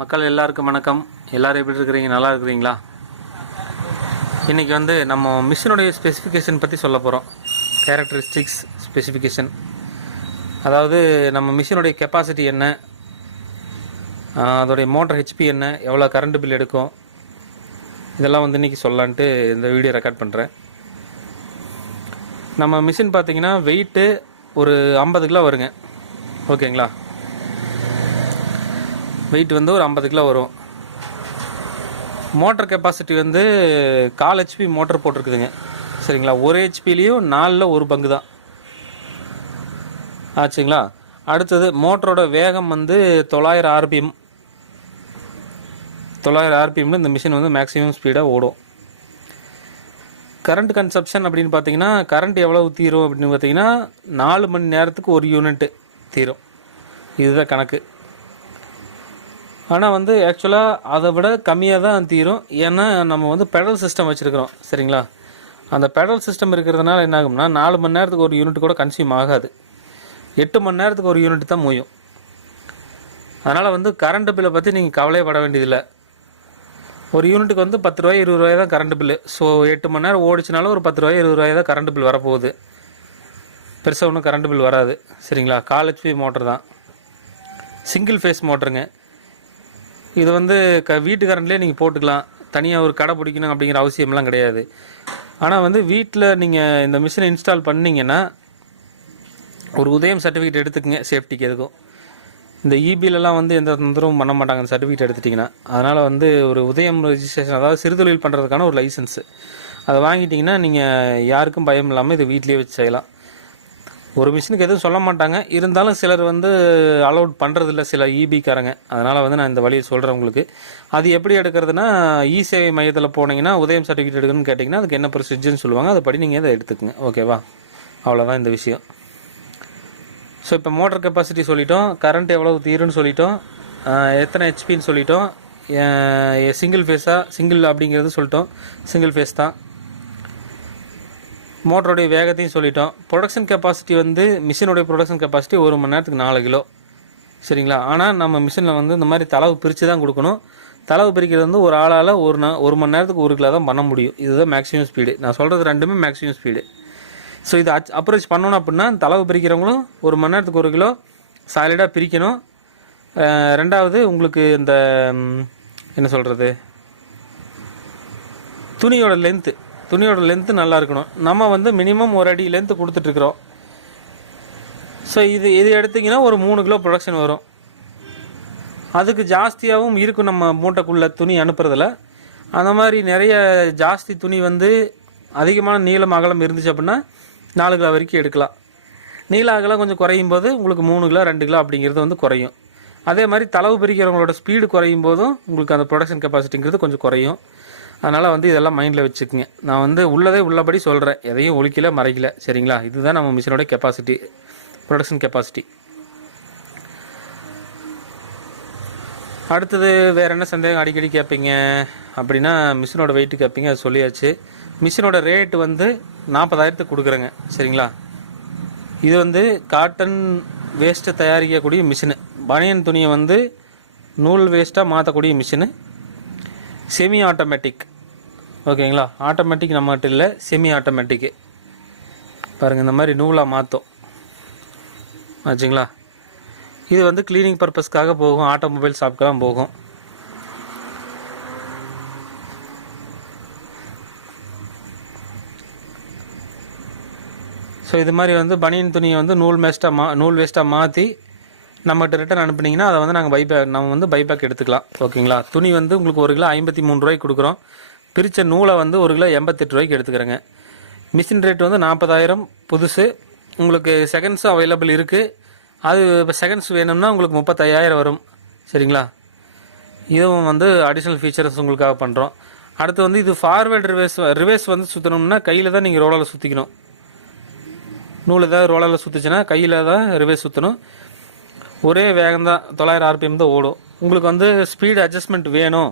மக்கள் எல்லாருக்கும் வணக்கம். எல்லோரும் எப்படி இருக்கிறீங்க? நல்லா இருக்கிறீங்களா? இன்றைக்கி நம்ம மிஷினுடைய ஸ்பெசிஃபிகேஷன் பற்றி சொல்ல போகிறோம். கேரக்டரிஸ்டிக்ஸ் ஸ்பெசிஃபிகேஷன், அதாவது நம்ம மிஷினுடைய கெப்பாசிட்டி என்ன, அதோடைய மோட்டர் ஹெச்பி என்ன, எவ்வளோ கரண்ட் பில் எடுக்கும், இதெல்லாம் இன்றைக்கி சொல்லலான்ட்டு இந்த வீடியோ ரெக்கார்ட் பண்ணுறேன். நம்ம மிஷின் பார்த்திங்கன்னா வெயிட்டு ஒரு 50 கிலோ வருங்க. ஓகேங்களா? வெயிட் ஒரு 50 கிலோ வரும். மோட்டர் கெப்பாசிட்டி 4 ஹெச்பி மோட்டர் போட்டிருக்குதுங்க. சரிங்களா? ஒரு ஹெச்பிலையும் 4ல் 1 பங்கு தான் ஆச்சுங்களா. அடுத்தது மோட்டரோட வேகம் 900 ஆர்பிஎம். 900 ஆர்பிஎம்ல இந்த மிஷின் மேக்ஸிமம் ஸ்பீடாக ஓடும். கரண்ட் கன்சப்ஷன் அப்படின்னு பார்த்தீங்கன்னா, கரண்ட் எவ்வளவு தீரும் அப்படின்னு பார்த்தீங்கன்னா 4 மணி நேரத்துக்கு 1 யூனிட்டு தீரும். இதுதான் கணக்கு. ஆனால் ஆக்சுவலாக அதை விட கம்மியாக தான் தீரும். ஏன்னா நம்ம பெடல் சிஸ்டம் வச்சுருக்கிறோம். சரிங்களா? அந்த பெடல் சிஸ்டம் இருக்கிறதுனால என்ன ஆகும்னா 4 மணி நேரத்துக்கு 1 யூனிட் கூட கன்சியூம் ஆகாது. 8 மணி நேரத்துக்கு 1 யூனிட் தான் மூயும். அதனால் கரண்ட் பில்லை பற்றி நீங்கள் கவலைப்பட வேண்டியதில்லை. ஒரு யூனிட்டுக்கு 10 ரூபாய் 20 ரூபாய் தான் கரண்ட் பில்லு. ஸோ 8 மணி நேரம் ஓடிச்சினாலும் ஒரு 10 ரூபாய் 20 ரூபாய் தான் கரண்ட் பில் வரப்போகுது. பெருசாக ஒன்றும் கரண்ட் பில் வராது. சரிங்களா? 4 ஹெச்பி மோட்டர் தான், சிங்கிள் ஃபேஸ் மோட்டருங்க. இது வீட்டு கரண்ட்லேயே நீங்கள் போட்டுக்கலாம். தனியாக ஒரு கடை பிடிக்கணும் அப்படிங்கிற அவசியம்லாம் கிடையாது. ஆனால் வீட்டில் நீங்கள் இந்த மிஷினை இன்ஸ்டால் பண்ணிங்கன்னா ஒரு உதயம் சர்டிஃபிகேட் எடுத்துக்கங்க. சேஃப்டிக்கு எதுக்கும் இந்த இபிலெலாம் எந்த தொந்தரவும் பண்ண மாட்டாங்க அந்த சர்டிஃபிகேட் எடுத்துட்டிங்கன்னா. அதனால் ஒரு உதயம் ரெஜிஸ்ட்ரேஷன், அதாவது சிறுதொழில் பண்ணுறதுக்கான ஒரு லைசன்ஸு, அதை வாங்கிட்டிங்கன்னா நீங்கள் யாருக்கும் பயம் இல்லாமல் இதை வீட்லேயே வச்சு செய்யலாம். ஒரு மிஷினுக்கு எதுவும் சொல்ல மாட்டாங்க. இருந்தாலும் சிலர் அலோட் பண்ணுறதில்ல, சில இபிக்காரங்க. அதனால் நான் இந்த வழியை சொல்கிறேன் உங்களுக்கு. அது எப்படி எடுக்கிறதுனா, இ சேவை மையத்தில் போனீங்கன்னா உதயம் சர்டிஃபிகேட் எடுக்கணும்னு கேட்டிங்கன்னா அதுக்கு என்ன ப்ரொசீஜர்னு சொல்லுவாங்க. அதை படி நீங்கள் இதை எடுத்துக்கங்க. ஓகேவா? அவ்வளோதான் இந்த விஷயம். ஸோ இப்போ மோட்டர் கெப்பாசிட்டி சொல்லிட்டோம், கரண்ட் எவ்வளவு தீருன்னு சொல்லிட்டோம், எத்தனை ஹெச்பின்னு சொல்லிட்டோம், சிங்கிள் ஃபேஸாக, சிங்கிள் அப்படிங்கிறது சொல்லிட்டோம், சிங்கிள் ஃபேஸ் தான். மோட்டருடைய வேகத்தையும் சொல்லிட்டோம். ப்ரொடக்ஷன் கெப்பாசிட்டி மிஷினுடைய ப்ரொடக்ஷன் கெப்பாசிட்டி 1 மணி நேரத்துக்கு 4 கிலோ. சரிங்களா? ஆனால் நம்ம மிஷினில் இந்த மாதிரி தளவு பிரித்து தான் கொடுக்கணும். தளவு பிரிக்கிறது ஒரு ஆளால் ஒரு மணி நேரத்துக்கு 1 கிலோ தான் பண்ண முடியும். இதுதான் மேக்ஸிமம் ஸ்பீடு. நான் சொல்கிறது ரெண்டுமே மேக்ஸிமம் ஸ்பீடு. ஸோ இதை அப்ரோச் பண்ணணும் அப்படின்னா தளவு பிரிக்கிறவங்களும் 1 மணி நேரத்துக்கு 1 கிலோ சாலிடாக பிரிக்கணும். ரெண்டாவது உங்களுக்கு இந்த என்ன சொல்கிறது, துணியோட லென்த்து நல்லா இருக்கணும். நம்ம மினிமம் 1 அடி லென்த்து கொடுத்துட்ருக்குறோம். ஸோ இது எடுத்திங்கன்னா ஒரு 3 கிலோ ப்ரொடக்ஷன் வரும். அதுக்கு ஜாஸ்தியாகவும் இருக்கும் நம்ம மூட்டைக்குள்ளே துணி அனுப்புறதில். அந்த மாதிரி நிறைய ஜாஸ்தி துணி அதிகமான நீளம் அகலம் இருந்துச்சு அப்படின்னா 4 கிலோ வரைக்கும் எடுக்கலாம். நீள அகலம் கொஞ்சம் குறையும் போது உங்களுக்கு 3 கிலோ 2 கிலோ அப்படிங்கிறது குறையும். அதே மாதிரி தளவு பிரிக்கிறவங்களோட ஸ்பீடு குறையும் போதும் உங்களுக்கு அந்த ப்ரொடக்ஷன் கெப்பாசிட்டிங்கிறது கொஞ்சம் குறையும். அதனால் இதெல்லாம் மைண்டில் வச்சுக்கோங்க. நான் உள்ளதே உள்ளபடி சொல்கிறேன், எதையும் ஒழிக்கல மறைக்கல. சரிங்களா? இதுதான் நம்ம மிஷினோட கெப்பாசிட்டி, ப்ரொடக்ஷன் கெப்பாசிட்டி. அடுத்தது வேறு என்ன சந்தேகம் அடிக்கடி கேட்பீங்க அப்படின்னா, மிஷினோட வெயிட்டு கேட்பீங்க. அது சொல்லியாச்சு. மிஷினோட ரேட்டு 40,000 கொடுக்குறேங்க. சரிங்களா? இது காட்டன் வேஸ்ட்டு தயாரிக்கக்கூடிய மிஷினு. பனியன் துணியை நூல் வேஸ்ட்டாக மாற்றக்கூடிய மிஷினு. Semi automatic. ஓகேங்களா? ஆட்டோமேட்டிக் நம்மகிட்ட இல்லை, செமி ஆட்டோமேட்டிக்கு. பாருங்கள், இந்த மாதிரி நூலாக மாற்றும் ஆச்சுங்களா. இது க்ளீனிங் பர்பஸ்க்காக போகும், ஆட்டோமொபைல் ஷாப்க்கெல்லாம் போகும். ஸோ இது மாதிரி பனியன் துணியை நூல் வேஸ்ட்டாக மாற்றி நம்மகிட்ட ரிட்டன் அனுப்புனீங்கன்னா அதை நாங்கள் பைபேக் எடுத்துக்கலாம். ஓகேங்களா? துணி உங்களுக்கு 1 கிலோ 53 ரூபாய்க்கு கொடுக்குறோம். பிரித்த நூலை 1 கிலோ 88 ரூபாய்க்கு எடுத்துக்கிறேங்க. மிஷின் ரேட் 40,000 புதுசு. உங்களுக்கு செகண்ட்ஸும் அவைலபிள் இருக்குது. அது இப்போ செகண்ட்ஸ் வேணும்னா உங்களுக்கு 35,000 வரும். சரிங்களா? இதுவும் அடிஷ்னல் ஃபீச்சர்ஸ் உங்களுக்காக பண்ணுறோம். அடுத்து இது ஃபார்வேர்டு ரிவேர்ஸ் சுற்றணும்னா கையில் தான் நீங்கள் ரோலால் சுற்றிக்கணும். நூல் ஏதாவது ரோலால் சுற்றுச்சுன்னா கையில் தான் ரிவேர்ஸ் சுற்றணும். ஒரே வேகம் தான், 900 ஆர்பிஎம் தான் ஓடும். உங்களுக்கு ஸ்பீடு அட்ஜஸ்ட்மெண்ட் வேணும்,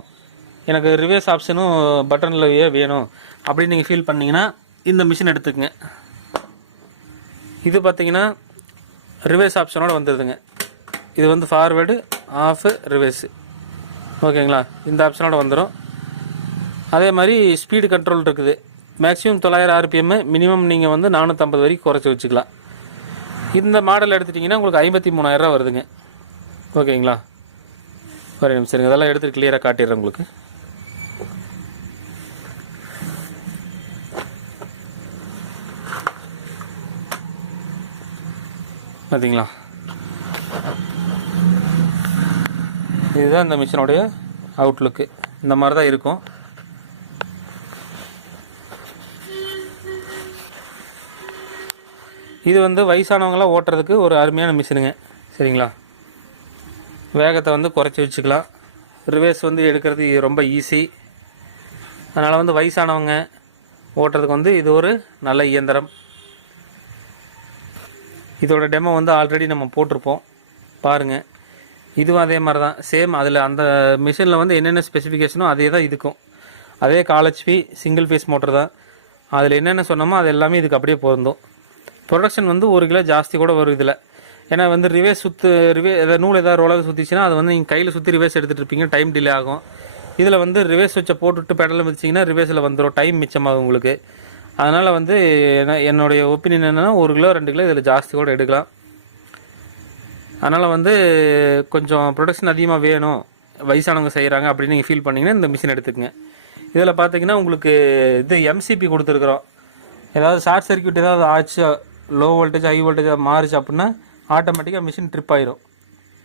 எனக்கு ரிவேர்ஸ் ஆப்ஷனும் பட்டன்லையே வேணும் அப்படின்னு நீங்கள் ஃபீல் பண்ணிங்கன்னா இந்த மிஷின் எடுத்துக்கங்க. இது பார்த்தீங்கன்னா ரிவேர்ஸ் ஆப்ஷனோட வந்துடுதுங்க. இது ஃபார்வேர்டு, ஆஃப், ரிவேர்ஸு ஓகேங்களா. இந்த ஆப்ஷனோட வந்துடும். அதே மாதிரி ஸ்பீடு கண்ட்ரோல் இருக்குது. மேக்ஸிமம் 900 RPM, மினிமம் நீங்கள் வந்து 450 வரைக்கும் குறைச்சி வச்சுக்கலாம். இந்த மாடல் எடுத்துட்டிங்கன்னா உங்களுக்கு 53,000 வருதுங்க. ஓகேங்களா. ஒரு நிமிஷம் சரிங்க, அதெல்லாம் எடுத்து கிளியராக காட்டிடுறேன் உங்களுக்கு. பார்த்தீங்களா, இதுதான் இந்த மிஷினுடைய அவுட்லுக்கு. இந்த மாதிரி தான் இருக்கும். இது வந்து வயசானவங்களாம் ஓட்டுறதுக்கு ஒரு அருமையான மிஷினுங்க. சரிங்களா. வேகத்தை வந்து குறைச்சி வச்சுக்கலாம். ரிவேர்ஸ் வந்து எடுக்கிறது ரொம்ப ஈஸி. அதனால் வந்து வயசானவங்க ஓட்டுறதுக்கு வந்து இது ஒரு நல்ல இயந்திரம். இதோட டெமோ வந்து ஆல்ரெடி நம்ம போட்டிருப்போம், பாருங்கள். இதுவும் அதே மாதிரி தான், சேம். அதில் அந்த மிஷினில் வந்து என்னென்ன ஸ்பெசிஃபிகேஷனோ அதே தான் இதுக்கும். அதே 4 HP சிங்கிள் ஃபேஸ் மோட்டர் தான். அதில் என்னென்ன சொன்னோமோ அது எல்லாமே இதுக்கு அப்படியே பொருந்தும். ப்ரொடக்ஷன் வந்து 1 கிலோ ஜாஸ்தி கூட வரும் இதில். ஏன்னா வந்து ரிவேர்ஸ் எதாவது நூல் எதாவது ரோலாக சுற்றிச்சுன்னா அது வந்து நீங்கள் கையில் சுற்றி ரிவேர்ஸ் எடுத்துகிட்டு இருப்பீங்க, டைம் டிலே ஆகும். இதில் வந்து ரிவேர்ஸ் சுவிட்சை போட்டுவிட்டு பெடலில் மிதிச்சிங்கன்னா ரிவேர்ஸில் வந்துடும், டைம் மிச்சமாகும் உங்களுக்கு. அதனால் வந்து என்னுடைய ஒப்பீனியன் என்னென்னா 1 கிலோ 2 கிலோ இதில் ஜாஸ்தி கூட எடுக்கலாம். அதனால் வந்து கொஞ்சம் ப்ரொடக்ஷன் அதிகமாக வேணும், வயசானவங்க செய்கிறாங்க அப்படின்னு நீங்கள் ஃபீல் பண்ணிங்கன்னா இந்த மிஷின் எடுத்துக்கங்க. இதில் பார்த்தீங்கன்னா உங்களுக்கு இது MCP கொடுத்துருக்குறோம். ஏதாவது ஷார்ட் சர்க்யூட் ஏதாவது ஆச்சு, லோ வோல்டேஜ் ஹை வோல்டேஜ் மாறிச்சு அப்படின்னா ஆட்டோமேட்டிக்காக மிஷின் ட்ரிப் ஆயிரும்.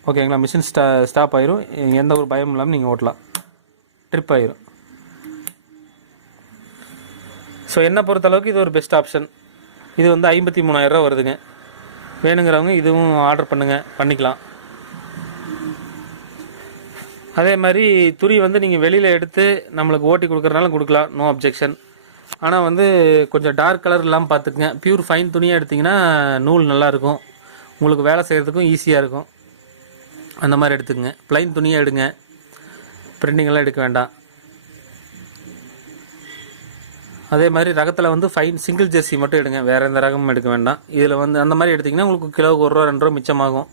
ஓகேங்களா. மிஷின் ஸ்டாப் ஆயிரும். எந்த ஒரு பயமும் இல்லாமல் நீங்கள் ஓட்டலாம். ட்ரிப் ஆயிரும். ஸோ என்னை பொறுத்தளவுக்கு இது ஒரு பெஸ்ட் ஆப்ஷன். இது வந்து 53,000 வருதுங்க. வேணுங்கிறவங்க இதுவும் ஆர்டர் பண்ணிக்கலாம். அதே மாதிரி துணி வந்து நீங்கள் வெளியில் எடுத்து நம்மளுக்கு ஓட்டி கொடுக்குறனாலும் கொடுக்கலாம், நோ அப்ஜெக்ஷன். ஆனால் வந்து கொஞ்சம் டார்க் கலர் இல்லாமல் பார்த்துக்குங்க. பியூர் ஃபைன் துணியாக எடுத்திங்கன்னா நூல் நல்லாயிருக்கும், உங்களுக்கு வேலை செய்கிறதுக்கும் ஈஸியாக இருக்கும். அந்த மாதிரி எடுத்துக்கங்க. ப்ளைன் துணியாக எடுங்க, பிரிண்டிங்கெல்லாம் எடுக்க வேண்டாம். அதே மாதிரி ரகத்தில் வந்து ஃபைன் சிங்கிள் ஜெர்சி மட்டும் எடுங்க, வேறு எந்த ரகமும் எடுக்க வேண்டாம். இதில் வந்து அந்த மாதிரி எடுத்திங்கன்னா உங்களுக்கு கிலோவுக்கு 1 ரூபா 2 ரூபா மிச்சமாகும்.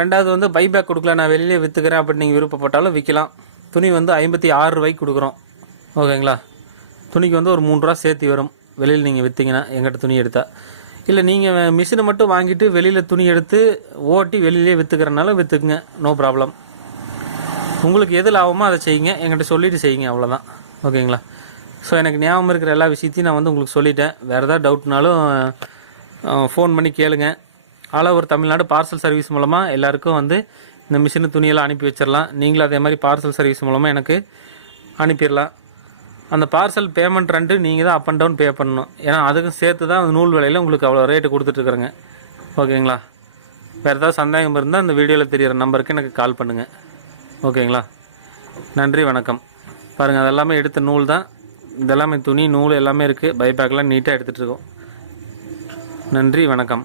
ரெண்டாவது வந்து பைபேக் கொடுக்கல, நான் வெளியிலே விற்றுக்கிறேன் அப்படின்னு நீங்கள் விருப்பப்பட்டாலும் விற்கலாம். துணி வந்து 56 ரூபாய்க்கு கொடுக்குறோம். ஓகேங்களா. துணிக்கு வந்து ஒரு 3 ரூபா சேர்த்து வரும் வெளியில் நீங்கள் விற்றீங்கன்னா, எங்கிட்ட துணி எடுத்தால். இல்லை நீங்கள் மிஷினை மட்டும் வாங்கிட்டு வெளியில் துணி எடுத்து ஓட்டி வெளியிலே விற்றுக்கிறனால விற்றுக்குங்க, நோ ப்ராப்ளம். உங்களுக்கு எது லாபமோ அதை செய்யுங்க, எங்கிட்ட சொல்லிவிட்டு செய்யுங்க, அவ்வளோதான். ஓகேங்களா. ஸோ எனக்கு ஞாபகம் இருக்கிற எல்லா விஷயத்தையும் நான் வந்து உங்களுக்கு சொல்லிட்டேன். வேறு ஏதாவது டவுட்னாலும் ஃபோன் பண்ணி கேளுங்க. All over Tamil Nadu parcel service மூலமாக எல்லாருக்கும் வந்து இந்த மிஷினு துணியெல்லாம் அனுப்பி வச்சிடலாம். நீங்களும் அதே மாதிரி பார்சல் சர்வீஸ் மூலமாக எனக்கு அனுப்பிடலாம். அந்த பார்சல் பேமெண்ட் 2 நீங்கள் தான் அப் அண்ட் டவுன் பே பண்ணணும். ஏன்னா அதுக்கும் சேர்த்து தான் நூல் விலையில் உங்களுக்கு அவ்வளோ ரேட்டு கொடுத்துட்ருக்குறேங்க. ஓகேங்களா. வேறு ஏதாவது சந்தேகம் இருந்தால் இந்த வீடியோவில் தெரிகிற நம்பருக்கு எனக்கு கால் பண்ணுங்கள். ஓகேங்களா. நன்றி, வணக்கம். பாருங்கள், அதெல்லாமே எடுத்த நூல் தான். இதெல்லாமே துணி நூல் எல்லாமே இருக்குது. பைபேக்கெலாம் நீட்டாக எடுத்துகிட்டு இருக்கோம். நன்றி, வணக்கம்.